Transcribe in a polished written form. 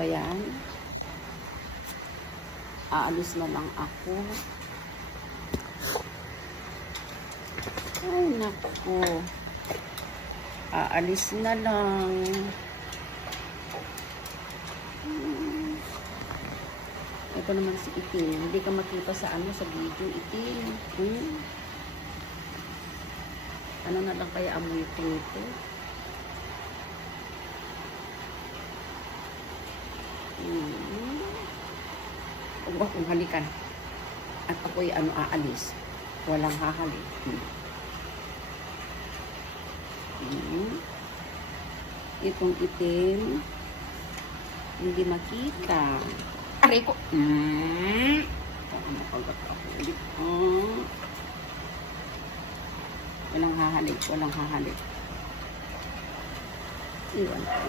ba yan? Aalis na lang ako. Ay, naku. Aalis na lang. Ito naman si Iting. Hindi ka makita sa sa video, Iting. Ano na lang kaya amoy ko ito? Huwag akong halikan. At ako'y aalis. Walang hahalik. Itong itim, hindi makita. Aray ko! Walang hahalik, walang hahalik. Iwan ko.